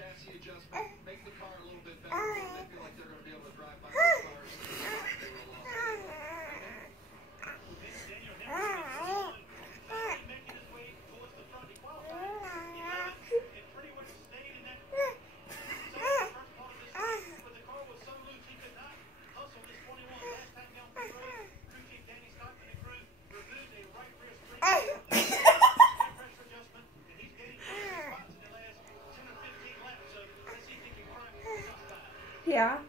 chassis adjustment, make the car a little bit better. They feel like they're going to be able to drive by those cars. Daniel Henry making his way towards the front. He qualified 11th and pretty much stayed in that first part of this race, but the car was so loose he could not hustle this 21. Last time down the road, crew chief Danny Stockman and crew removed a right rear spring pressure adjustment, and he's getting spots in the last 10 or 15 laps. So let's see if he can climb this time. Yeah.